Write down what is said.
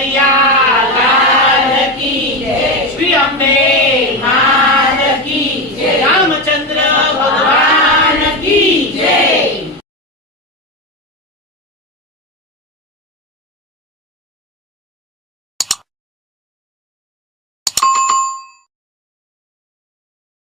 Yeah.